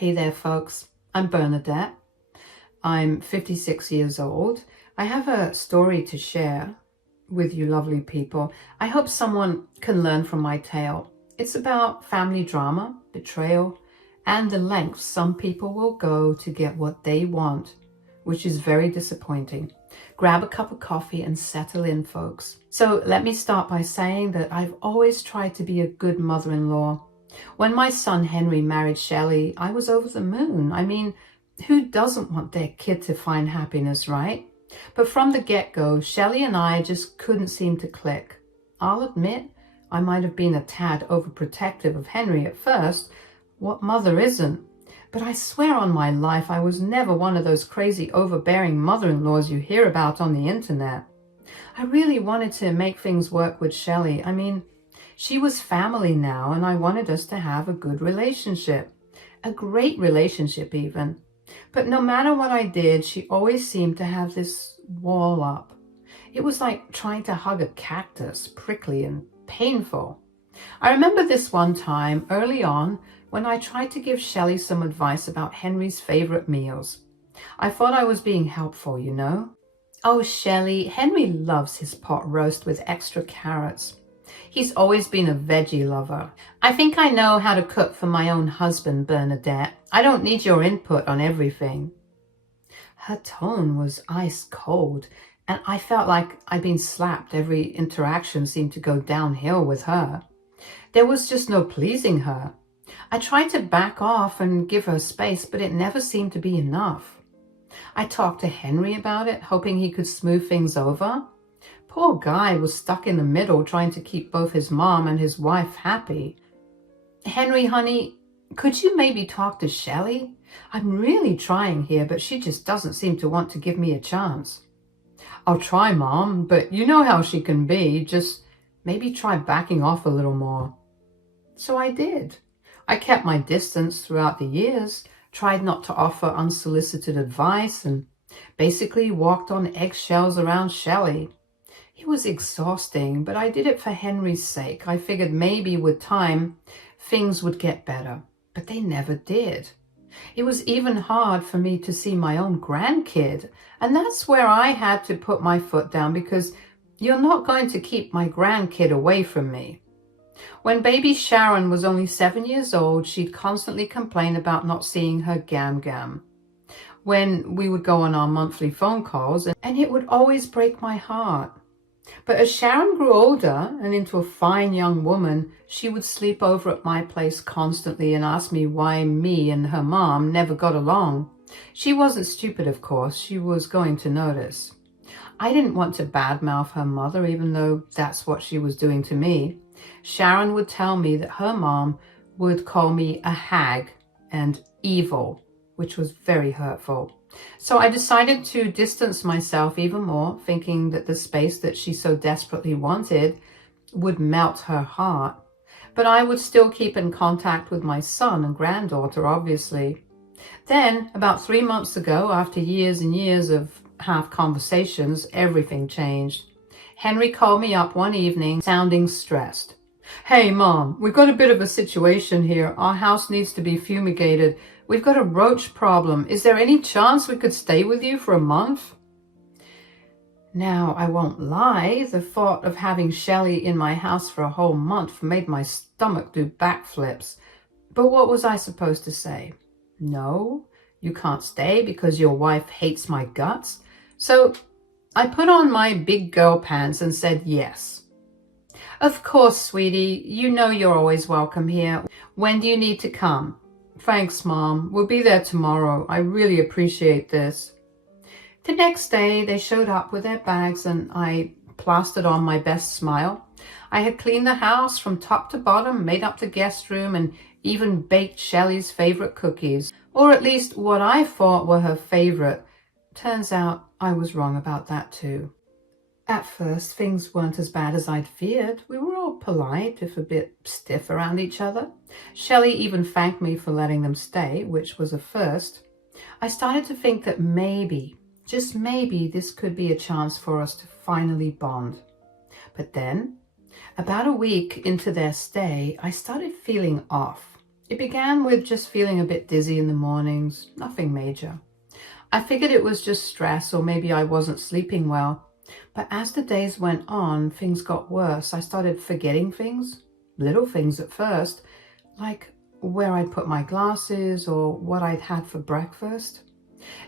Hey there, folks. I'm Bernadette. I'm 56 years old. I have a story to share with you lovely people. I hope someone can learn from my tale. It's about family drama, betrayal, and the lengths some people will go to get what they want, which is very disappointing. Grab a cup of coffee and settle in, folks. So let me start by saying that I've always tried to be a good mother-in-law. When my son Henry married Shelley, I was over the moon. I mean, who doesn't want their kid to find happiness, right? But from the get-go, Shelley and I just couldn't seem to click. I'll admit, I might have been a tad overprotective of Henry at first. What mother isn't? But I swear on my life, I was never one of those crazy overbearing mother-in-laws you hear about on the internet. I really wanted to make things work with Shelley. I mean, she was family now, and I wanted us to have a good relationship. A great relationship, even. But no matter what I did, she always seemed to have this wall up. It was like trying to hug a cactus, prickly and painful. I remember this one time, early on, when I tried to give Shelley some advice about Henry's favorite meals. I thought I was being helpful, you know. Oh, Shelley, Henry loves his pot roast with extra carrots. He's always been a veggie lover. I think I know how to cook for my own husband, Bernadette. I don't need your input on everything. Her tone was ice cold, and I felt like I'd been slapped. Every interaction seemed to go downhill with her. There was just no pleasing her. I tried to back off and give her space, but it never seemed to be enough. I talked to Henry about it, hoping he could smooth things over. Poor guy was stuck in the middle, trying to keep both his mom and his wife happy. Henry, honey, could you maybe talk to Shelley? I'm really trying here, but she just doesn't seem to want to give me a chance. I'll try, Mom, but you know how she can be. Just maybe try backing off a little more. So I did. I kept my distance throughout the years, tried not to offer unsolicited advice, and basically walked on eggshells around Shelley. It was exhausting, but I did it for Henry's sake. I figured maybe with time, things would get better, but they never did. It was even hard for me to see my own grandkid, and that's where I had to put my foot down, because you're not going to keep my grandkid away from me. When baby Sharon was only 7 years old, she'd constantly complain about not seeing her gam-gam when we would go on our monthly phone calls, and it would always break my heart. But as Sharon grew older and into a fine young woman, she would sleep over at my place constantly and ask me why me and her mom never got along. She wasn't stupid, of course. She was going to notice. I didn't want to badmouth her mother, even though that's what she was doing to me. Sharon would tell me that her mom would call me a hag and evil, which was very hurtful. So I decided to distance myself even more, thinking that the space that she so desperately wanted would melt her heart. But I would still keep in contact with my son and granddaughter, obviously. Then, about 3 months ago, after years and years of half conversations, everything changed. Henry called me up one evening, sounding stressed. Hey, Mom, we've got a bit of a situation here. Our house needs to be fumigated. We've got a roach problem. Is there any chance we could stay with you for a month? Now, I won't lie, the thought of having Shelley in my house for a whole month made my stomach do backflips. But what was I supposed to say? No, you can't stay because your wife hates my guts. So I put on my big girl pants and said yes. Of course, sweetie, you know you're always welcome here. When do you need to come? Thanks, Mom. We'll be there tomorrow. I really appreciate this. The next day, they showed up with their bags and I plastered on my best smile. I had cleaned the house from top to bottom, made up the guest room, and even baked Shelley's favorite cookies, or at least what I thought were her favorite. Turns out I was wrong about that too. At first, things weren't as bad as I'd feared. We were all polite, if a bit stiff around each other. Shelley even thanked me for letting them stay, which was a first. I started to think that maybe, just maybe, this could be a chance for us to finally bond. But then, about a week into their stay, I started feeling off. It began with just feeling a bit dizzy in the mornings, nothing major. I figured it was just stress or maybe I wasn't sleeping well. But as the days went on, things got worse. I started forgetting things, little things at first, like where I'd put my glasses or what I'd had for breakfast.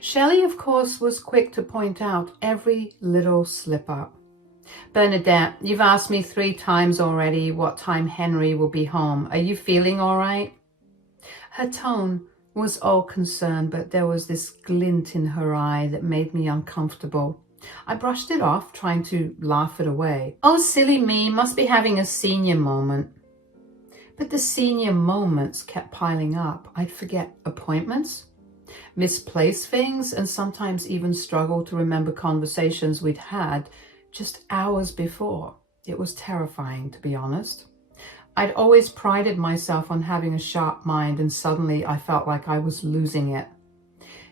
Shelley, of course, was quick to point out every little slip-up. Bernadette, you've asked me 3 times already what time Henry will be home. Are you feeling all right? Her tone was all concern, but there was this glint in her eye that made me uncomfortable. I brushed it off, trying to laugh it away. Oh, silly me, must be having a senior moment. But the senior moments kept piling up. I'd forget appointments, misplace things, and sometimes even struggle to remember conversations we'd had just hours before. It was terrifying, to be honest. I'd always prided myself on having a sharp mind, and suddenly I felt like I was losing it.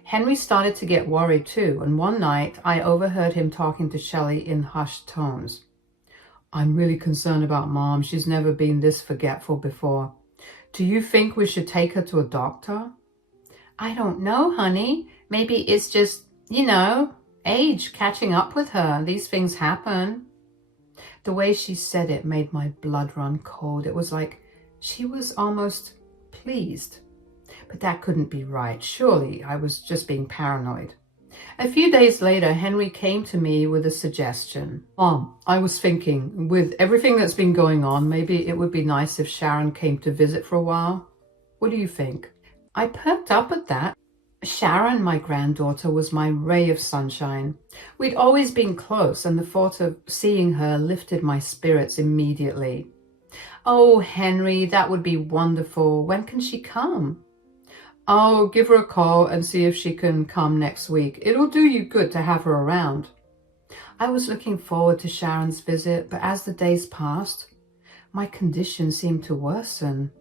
Henry started to get worried too, and one night I overheard him talking to Shelley in hushed tones. I'm really concerned about Mom. She's never been this forgetful before. Do you think we should take her to a doctor? I don't know, honey. Maybe it's just, age catching up with her. These things happen. The way she said it made my blood run cold. It was like she was almost pleased. But that couldn't be right. Surely I was just being paranoid. A few days later, Henry came to me with a suggestion. Mom, I was thinking, with everything that's been going on, maybe it would be nice if Sharon came to visit for a while. What do you think? I perked up at that. Sharon, my granddaughter, was my ray of sunshine. We'd always been close, and the thought of seeing her lifted my spirits immediately. Oh, Henry, that would be wonderful. When can she come? Oh, give her a call and see if she can come next week. It'll do you good to have her around. I was looking forward to Sharon's visit, but as the days passed, my condition seemed to worsen.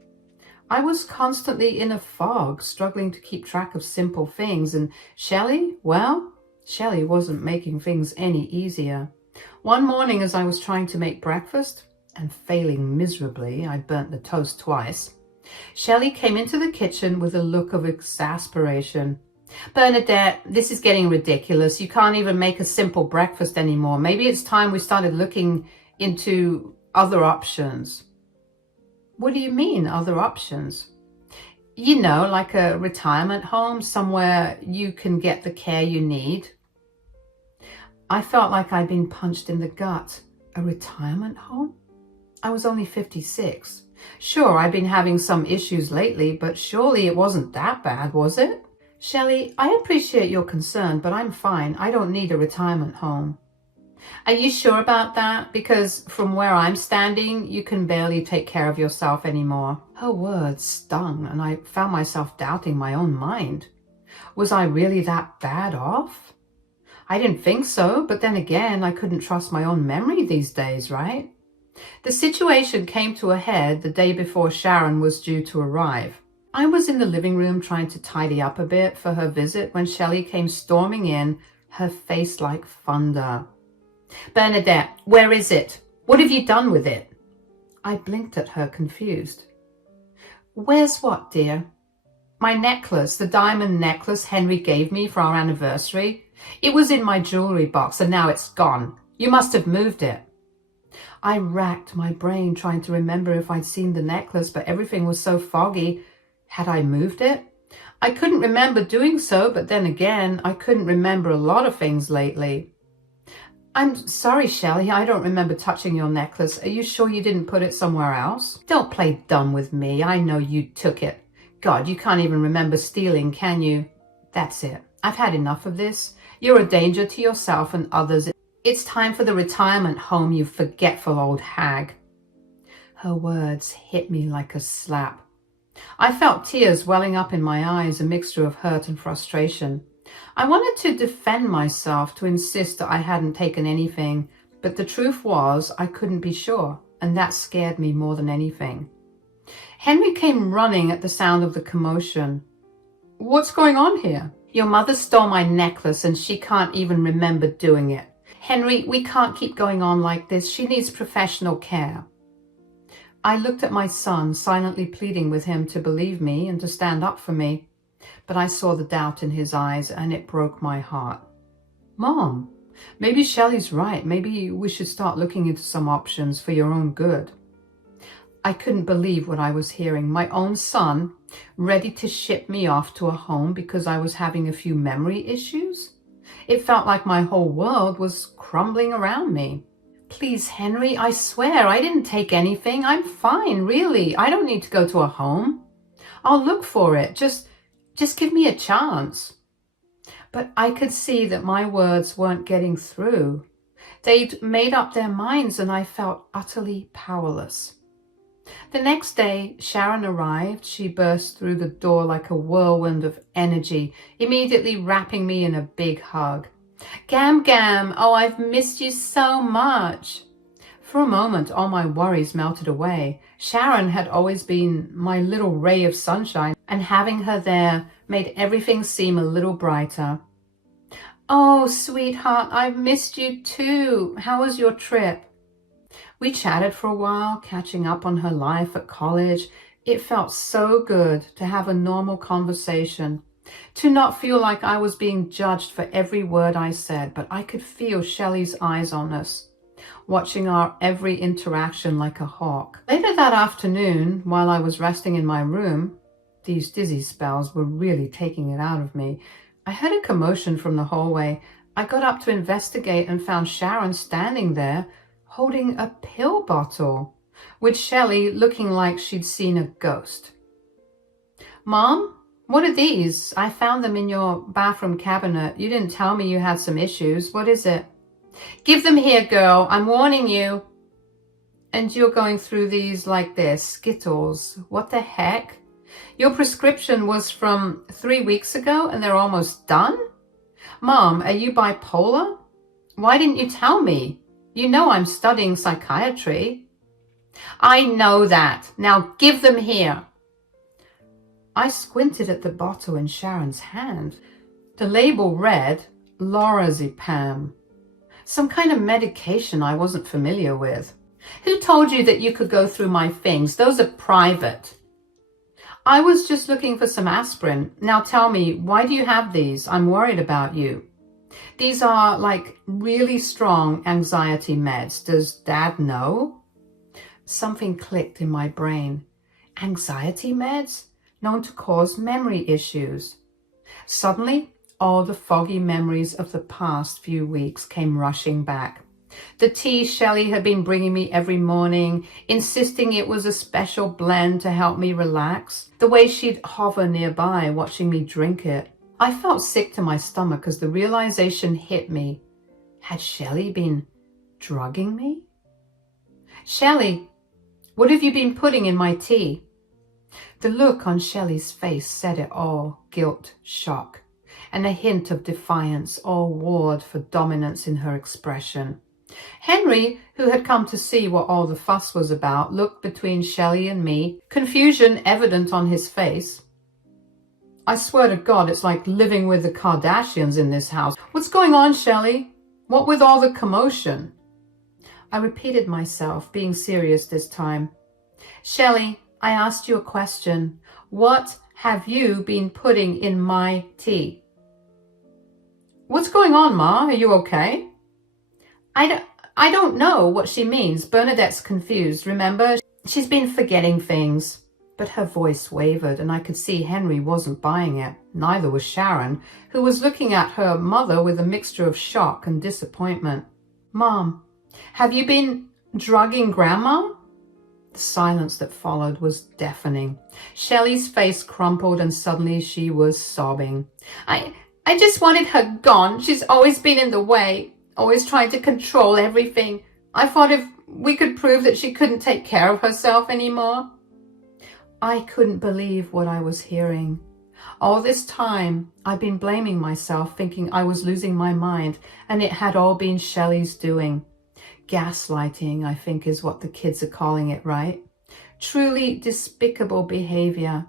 I was constantly in a fog, struggling to keep track of simple things, and Shelley wasn't making things any easier. One morning as I was trying to make breakfast, and failing miserably, I burnt the toast twice, Shelley came into the kitchen with a look of exasperation. Bernadette, this is getting ridiculous. You can't even make a simple breakfast anymore. Maybe it's time we started looking into other options. What do you mean, other options? Like a retirement home, somewhere you can get the care you need. I felt like I'd been punched in the gut. A retirement home? I was only 56. Sure, I'd been having some issues lately, but surely it wasn't that bad, was it? Shelley, I appreciate your concern, but I'm fine. I don't need a retirement home. Are you sure about that? Because from where I'm standing, you can barely take care of yourself anymore. Her words stung, and I found myself doubting my own mind. Was I really that bad off? I didn't think so, but then again, I couldn't trust my own memory these days, right? The situation came to a head the day before Sharon was due to arrive. I was in the living room trying to tidy up a bit for her visit when Shelley came storming in, her face like thunder. Bernadette, where is it? What have you done with it? I blinked at her, confused. Where's what, dear? My necklace, the diamond necklace Henry gave me for our anniversary. It was in my jewelry box and now it's gone. You must have moved it. I racked my brain trying to remember if I'd seen the necklace, but everything was so foggy. Had I moved it? I couldn't remember doing so, but then again, I couldn't remember a lot of things lately. I'm sorry, Shelley, I don't remember touching your necklace. Are you sure you didn't put it somewhere else? Don't play dumb with me. I know you took it. God, you can't even remember stealing, can you? That's it. I've had enough of this. You're a danger to yourself and others. It's time for the retirement home, you forgetful old hag. Her words hit me like a slap. I felt tears welling up in my eyes, a mixture of hurt and frustration. I wanted to defend myself, to insist that I hadn't taken anything, but the truth was I couldn't be sure, and that scared me more than anything. Henry came running at the sound of the commotion. What's going on here? Your mother stole my necklace and she can't even remember doing it. Henry, we can't keep going on like this. She needs professional care. I looked at my son, silently pleading with him to believe me and to stand up for me. But I saw the doubt in his eyes, and it broke my heart. Mom, maybe Shelley's right. Maybe we should start looking into some options for your own good. I couldn't believe what I was hearing. My own son, ready to ship me off to a home because I was having a few memory issues? It felt like my whole world was crumbling around me. Please, Henry, I swear I didn't take anything. I'm fine, really. I don't need to go to a home. I'll look for it. Just give me a chance. But I could see that my words weren't getting through. They'd made up their minds, and I felt utterly powerless. The next day, Sharon arrived. She burst through the door like a whirlwind of energy, immediately wrapping me in a big hug. Gam Gam, oh, I've missed you so much. For a moment, all my worries melted away. Sharon had always been my little ray of sunshine, and having her there made everything seem a little brighter. Oh, sweetheart, I've missed you too. How was your trip? We chatted for a while, catching up on her life at college. It felt so good to have a normal conversation, to not feel like I was being judged for every word I said, but I could feel Shelley's eyes on us, watching our every interaction like a hawk. Later that afternoon, while I was resting in my room, these dizzy spells were really taking it out of me, I heard a commotion from the hallway. I got up to investigate and found Sharon standing there, holding a pill bottle, with Shelley looking like she'd seen a ghost. Mom, what are these? I found them in your bathroom cabinet. You didn't tell me you had some issues. What is it? Give them here, girl. I'm warning you. And you're going through these like they're Skittles. What the heck? Your prescription was from 3 weeks ago and they're almost done? Mom, are you bipolar? Why didn't you tell me? You know I'm studying psychiatry. I know that. Now give them here. I squinted at the bottle in Sharon's hand. The label read lorazepam, some kind of medication I wasn't familiar with. Who told you that you could go through my things? Those are private. I was just looking for some aspirin. Now tell me, why do you have these? I'm worried about you. These are like really strong anxiety meds. Does Dad know? Something clicked in my brain. Anxiety meds? Known to cause memory issues. Suddenly, all the foggy memories of the past few weeks came rushing back. The tea Shelley had been bringing me every morning, insisting it was a special blend to help me relax. The way she'd hover nearby, watching me drink it. I felt sick to my stomach as the realization hit me. Had Shelley been drugging me? Shelley, what have you been putting in my tea? The look on Shelley's face said it all. Guilt, shock, and a hint of defiance all warred for dominance in her expression. Henry, who had come to see what all the fuss was about, looked between Shelley and me, confusion evident on his face. I swear to God, it's like living with the Kardashians in this house. What's going on, Shelley? What with all the commotion? I repeated myself, being serious this time. Shelley, I asked you a question. What have you been putting in my tea? What's going on, Ma? Are you okay? I don't know what she means. Bernadette's confused, remember? She's been forgetting things. But her voice wavered, and I could see Henry wasn't buying it. Neither was Sharon, who was looking at her mother with a mixture of shock and disappointment. Mom, have you been drugging Grandma? The silence that followed was deafening. Shelley's face crumpled, and suddenly she was sobbing. I just wanted her gone. She's always been in the way, always trying to control everything. I thought if we could prove that she couldn't take care of herself anymore. I couldn't believe what I was hearing. All this time, I'd been blaming myself, thinking I was losing my mind, and it had all been Shelley's doing. Gaslighting, I think, is what the kids are calling it, right? Truly despicable behavior.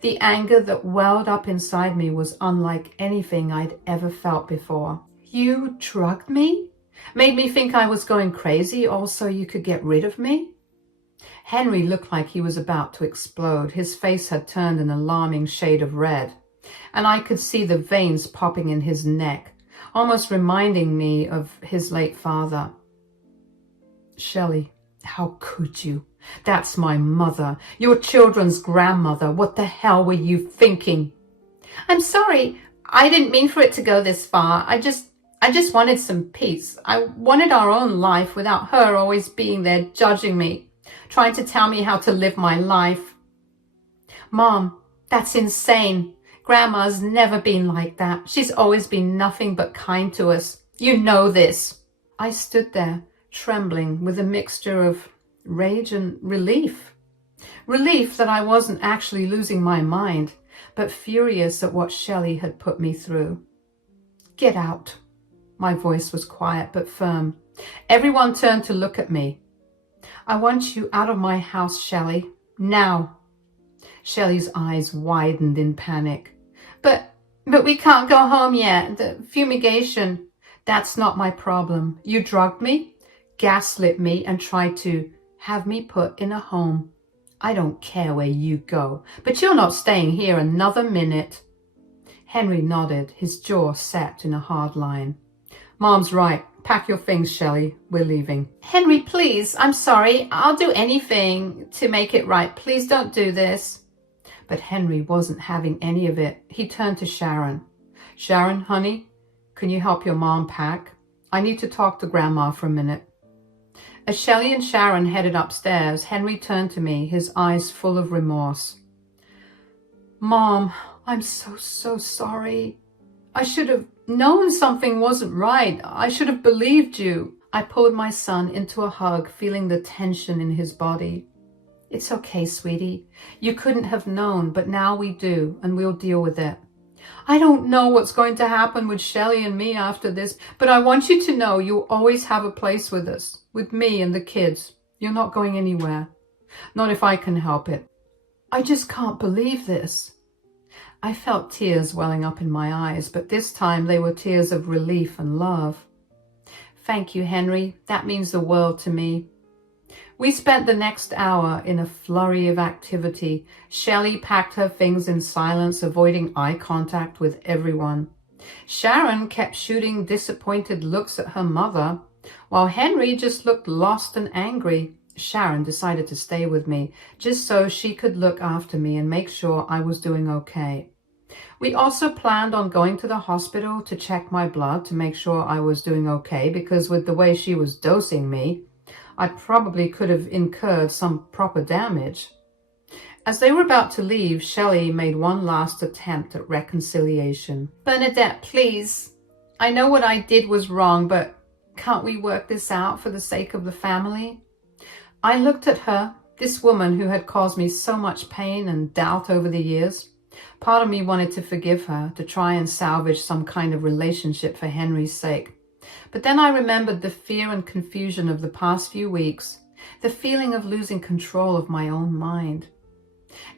The anger that welled up inside me was unlike anything I'd ever felt before. You drugged me? Made me think I was going crazy, all so you could get rid of me? Henry looked like he was about to explode. His face had turned an alarming shade of red, and I could see the veins popping in his neck, almost reminding me of his late father. Shelley, how could you? That's my mother, your children's grandmother. What the hell were you thinking? I'm sorry. I didn't mean for it to go this far. I just wanted some peace. I wanted our own life without her always being there judging me, trying to tell me how to live my life. Mom, that's insane. Grandma's never been like that. She's always been nothing but kind to us. You know this. I stood there, trembling with a mixture of rage and relief. Relief that I wasn't actually losing my mind, but furious at what Shelley had put me through. Get out. My voice was quiet but firm. Everyone turned to look at me. I want you out of my house, Shelley. Now. Shelley's eyes widened in panic. But we can't go home yet. The fumigation. That's not my problem. You drugged me, gaslit me, and tried to have me put in a home. I don't care where you go, but you're not staying here another minute. Henry nodded, his jaw set in a hard line. Mom's right. Pack your things, Shelley. We're leaving. Henry, please. I'm sorry. I'll do anything to make it right. Please don't do this. But Henry wasn't having any of it. He turned to Sharon. Sharon, honey, can you help your mom pack? I need to talk to Grandma for a minute. As Shelley and Sharon headed upstairs, Henry turned to me, his eyes full of remorse. Mom, I'm so sorry. I should have known something wasn't right. I should have believed you. I pulled my son into a hug, feeling the tension in his body. It's okay, sweetie. You couldn't have known, but now we do, and we'll deal with it. I don't know what's going to happen with Shelley and me after this, but I want you to know you'll always have a place with us, with me and the kids. You're not going anywhere. Not if I can help it. I just can't believe this. I felt tears welling up in my eyes, but this time they were tears of relief and love. Thank you, Henry. That means the world to me. We spent the next hour in a flurry of activity. Shelley packed her things in silence, avoiding eye contact with everyone. Sharon kept shooting disappointed looks at her mother, while Henry just looked lost and angry. Sharon decided to stay with me, just so she could look after me and make sure I was doing okay. We also planned on going to the hospital to check my blood to make sure I was doing okay, because with the way she was dosing me, I probably could have incurred some proper damage. As they were about to leave, Shelley made one last attempt at reconciliation. Bernadette, please. I know what I did was wrong, but can't we work this out for the sake of the family? I looked at her, this woman who had caused me so much pain and doubt over the years. Part of me wanted to forgive her, to try and salvage some kind of relationship for Henry's sake. But then I remembered the fear and confusion of the past few weeks, the feeling of losing control of my own mind.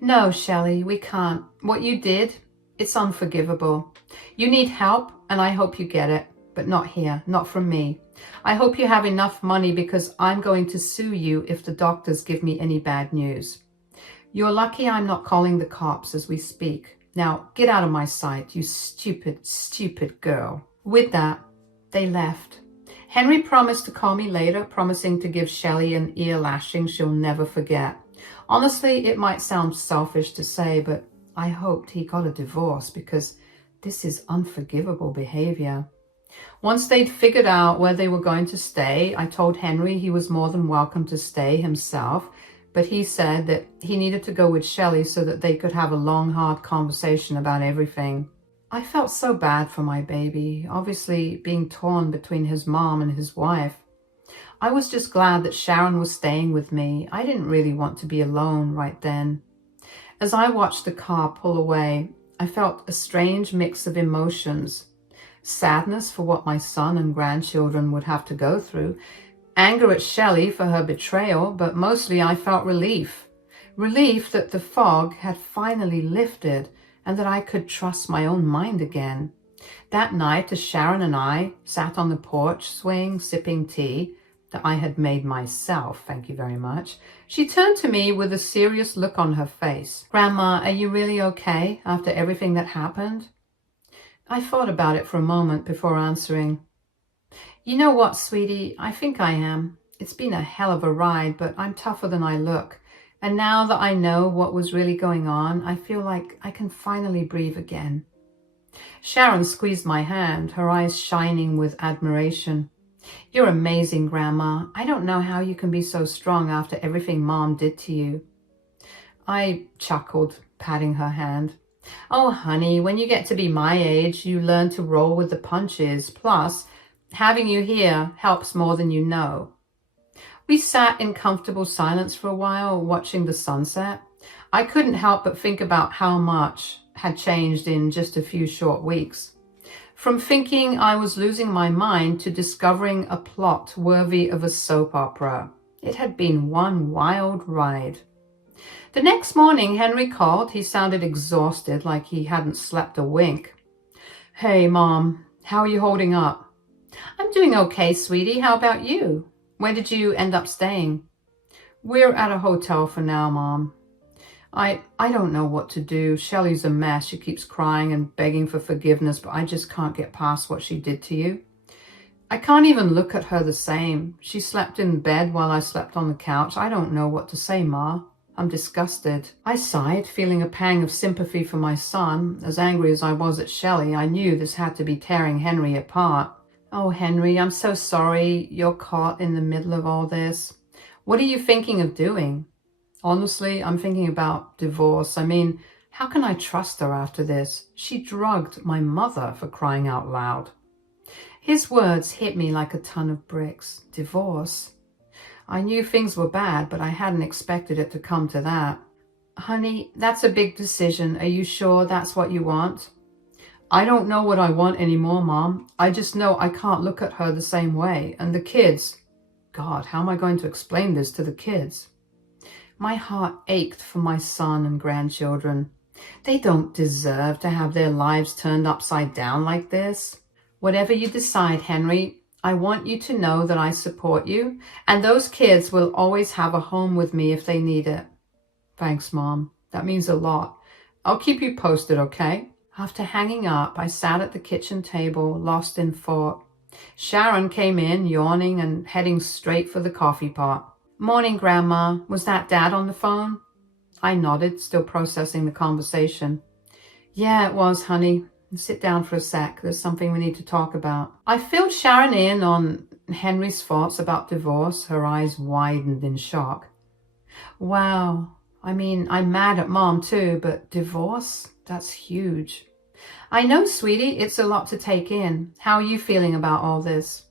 No, Shelley, we can't. What you did, it's unforgivable. You need help, and I hope you get it, but not here, not from me. I hope you have enough money, because I'm going to sue you if the doctors give me any bad news. You're lucky I'm not calling the cops as we speak. Now, get out of my sight, you stupid, stupid girl. With that, they left. Henry promised to call me later, promising to give Shelley an ear lashing she'll never forget. Honestly, it might sound selfish to say, but I hoped he got a divorce, because this is unforgivable behavior. Once they'd figured out where they were going to stay, I told Henry he was more than welcome to stay himself, but he said that he needed to go with Shelley so that they could have a long, hard conversation about everything. I felt so bad for my baby, obviously being torn between his mom and his wife. I was just glad that Sharon was staying with me. I didn't really want to be alone right then. As I watched the car pull away, I felt a strange mix of emotions. Sadness for what my son and grandchildren would have to go through, anger at Shelley for her betrayal, but mostly I felt relief. Relief that the fog had finally lifted and that I could trust my own mind again. That night, as Sharon and I sat on the porch swing, sipping tea, that I had made myself, thank you very much, she turned to me with a serious look on her face. Grandma, are you really okay after everything that happened? I thought about it for a moment before answering. You know what, sweetie, I think I am. It's been a hell of a ride, but I'm tougher than I look. And now that I know what was really going on, I feel like I can finally breathe again. Sharon squeezed my hand, her eyes shining with admiration. You're amazing, Grandma. I don't know how you can be so strong after everything Mom did to you. I chuckled, patting her hand. Oh, honey, when you get to be my age, you learn to roll with the punches. Plus, having you here helps more than you know. We sat in comfortable silence for a while, watching the sunset. I couldn't help but think about how much had changed in just a few short weeks. From thinking I was losing my mind to discovering a plot worthy of a soap opera. It had been one wild ride. The next morning, Henry called. He sounded exhausted, like he hadn't slept a wink. Hey, Mom, how are you holding up? I'm doing okay, sweetie. How about you? Where did you end up staying? We're at a hotel for now, Mom. I don't know what to do. Shelley's a mess. She keeps crying and begging for forgiveness, but I just can't get past what she did to you. I can't even look at her the same. She slept in bed while I slept on the couch. I don't know what to say, Ma. I'm disgusted. I sighed, feeling a pang of sympathy for my son. As angry as I was at Shelley, I knew this had to be tearing Henry apart. Oh, Henry, I'm so sorry you're caught in the middle of all this. What are you thinking of doing? Honestly, I'm thinking about divorce. I mean, how can I trust her after this? She drugged my mother, for crying out loud. His words hit me like a ton of bricks. Divorce? I knew things were bad, but I hadn't expected it to come to that. Honey, that's a big decision. Are you sure that's what you want? I don't know what I want anymore, Mom. I just know I can't look at her the same way. And the kids. God, how am I going to explain this to the kids? My heart ached for my son and grandchildren. They don't deserve to have their lives turned upside down like this. Whatever you decide, Henry, I want you to know that I support you, and those kids will always have a home with me if they need it. Thanks, Mom. That means a lot. I'll keep you posted, okay? After hanging up, I sat at the kitchen table, lost in thought. Sharon came in, yawning and heading straight for the coffee pot. Morning, Grandma. Was that Dad on the phone? I nodded, still processing the conversation. Yeah, it was, honey. Sit down for a sec. There's something we need to talk about. I filled Sharon in on Henry's thoughts about divorce. Her eyes widened in shock. Wow. I mean, I'm mad at Mom too, but divorce? That's huge. I know, sweetie, it's a lot to take in. How are you feeling about all this?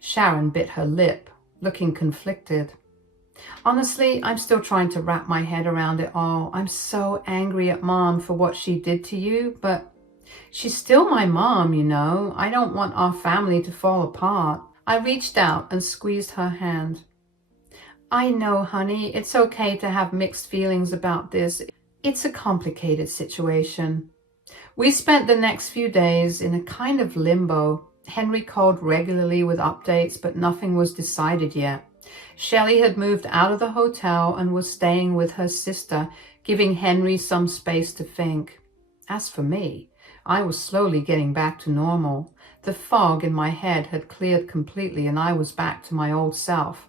Sharon bit her lip, looking conflicted. Honestly, I'm still trying to wrap my head around it all. I'm so angry at Mom for what she did to you, but she's still my mom, you know. I don't want our family to fall apart. I reached out and squeezed her hand. I know, honey, it's okay to have mixed feelings about this. It's a complicated situation. We spent the next few days in a kind of limbo. Henry called regularly with updates, but nothing was decided yet. Shelley had moved out of the hotel and was staying with her sister, giving Henry some space to think. As for me, I was slowly getting back to normal. The fog in my head had cleared completely and I was back to my old self.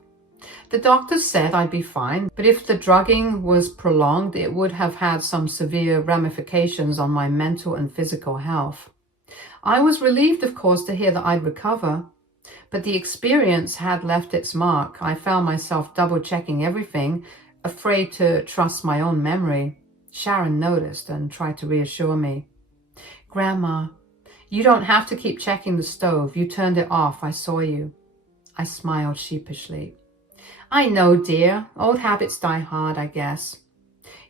The doctor said I'd be fine, but if the drugging was prolonged, it would have had some severe ramifications on my mental and physical health. I was relieved, of course, to hear that I'd recover, but the experience had left its mark. I found myself double-checking everything, afraid to trust my own memory. Sharon noticed and tried to reassure me. Grandma, you don't have to keep checking the stove. You turned it off. I saw you. I smiled sheepishly. I know, dear. Old habits die hard, I guess.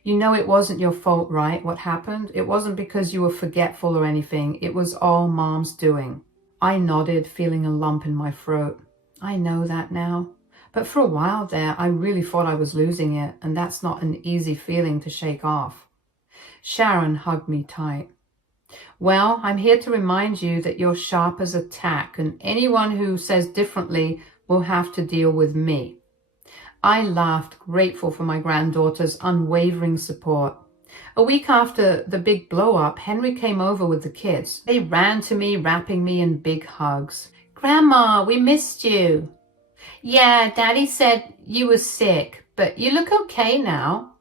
You know it wasn't your fault, right, what happened? It wasn't because you were forgetful or anything. It was all Mom's doing. I nodded, feeling a lump in my throat. I know that now. But for a while there, I really thought I was losing it, and that's not an easy feeling to shake off. Sharon hugged me tight. Well, I'm here to remind you that you're sharp as a tack, and anyone who says differently will have to deal with me. I laughed, grateful for my granddaughter's unwavering support. A week after the big blow-up, Henry came over with the kids. They ran to me, wrapping me in big hugs. "Grandma, we missed you." "Yeah, Daddy said you were sick, but you look okay now."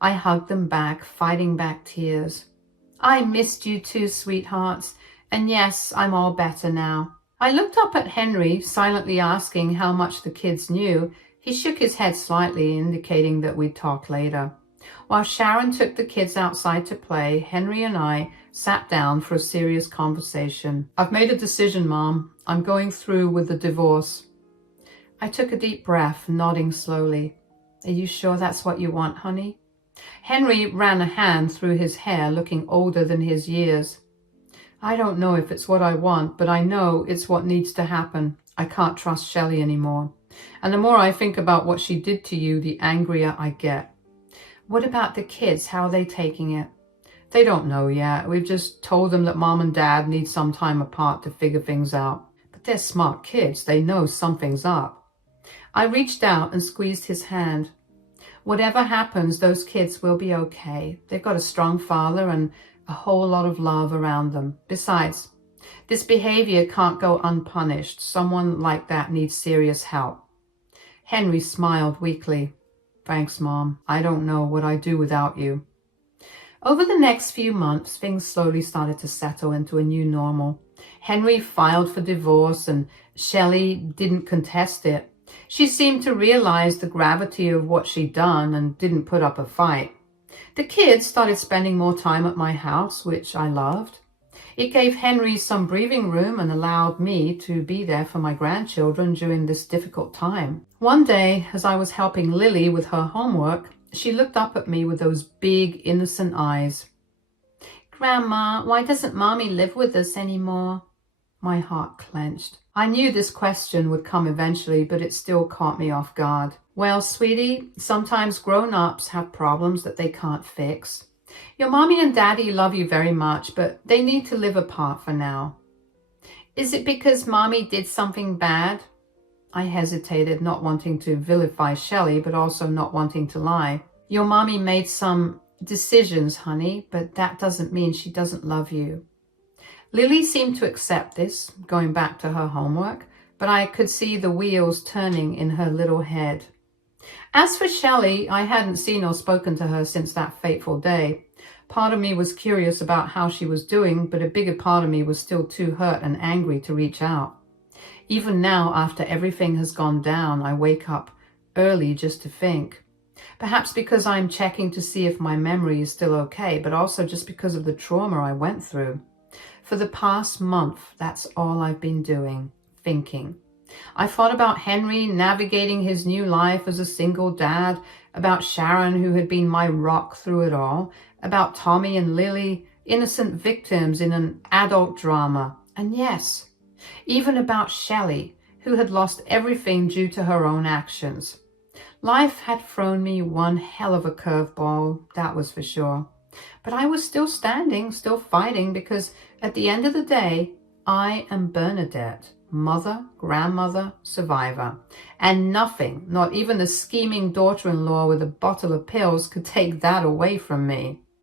I hugged them back, fighting back tears. "I missed you too, sweethearts, and yes, I'm all better now." I looked up at Henry, silently asking how much the kids knew. He shook his head slightly, indicating that we'd talk later. While Sharon took the kids outside to play, Henry and I sat down for a serious conversation. "I've made a decision, Mom. I'm going through with the divorce." I took a deep breath, nodding slowly. "Are you sure that's what you want, honey?" Henry ran a hand through his hair, looking older than his years. "I don't know if it's what I want, but I know it's what needs to happen. I can't trust Shelley anymore. And the more I think about what she did to you, the angrier I get." "What about the kids? How are they taking it?" "They don't know yet. We've just told them that Mom and Dad need some time apart to figure things out. But they're smart kids. They know something's up." I reached out and squeezed his hand. "Whatever happens, those kids will be okay. They've got a strong father and a whole lot of love around them. Besides, this behavior can't go unpunished. Someone like that needs serious help." Henry smiled weakly. "Thanks, Mom. I don't know what I'd do without you." Over the next few months, things slowly started to settle into a new normal. Henry filed for divorce and Shelley didn't contest it. She seemed to realize the gravity of what she'd done and didn't put up a fight. The kids started spending more time at my house, which I loved. It gave Henry some breathing room and allowed me to be there for my grandchildren during this difficult time. One day, as I was helping Lily with her homework, she looked up at me with those big, innocent eyes. "Grandma, why doesn't Mommy live with us anymore?" My heart clenched. I knew this question would come eventually, but it still caught me off guard. "Well, sweetie, sometimes grown-ups have problems that they can't fix. Your Mommy and Daddy love you very much, but they need to live apart for now." "Is it because Mommy did something bad?" I hesitated, not wanting to vilify Shelley, but also not wanting to lie. "Your Mommy made some decisions, honey, but that doesn't mean she doesn't love you." Lily seemed to accept this, going back to her homework, but I could see the wheels turning in her little head. As for Shelley, I hadn't seen or spoken to her since that fateful day. Part of me was curious about how she was doing, but a bigger part of me was still too hurt and angry to reach out. Even now, after everything has gone down, I wake up early just to think. Perhaps because I'm checking to see if my memory is still okay, but also just because of the trauma I went through. For the past month, that's all I've been doing, thinking. I thought about Henry navigating his new life as a single dad, about Sharon, who had been my rock through it all, about Tommy and Lily, innocent victims in an adult drama, and yes, even about Shelley, who had lost everything due to her own actions. Life had thrown me one hell of a curveball, that was for sure. But I was still standing, still fighting, because at the end of the day, I am Bernadette, mother, grandmother, survivor. And nothing, not even a scheming daughter-in-law with a bottle of pills, could take that away from me.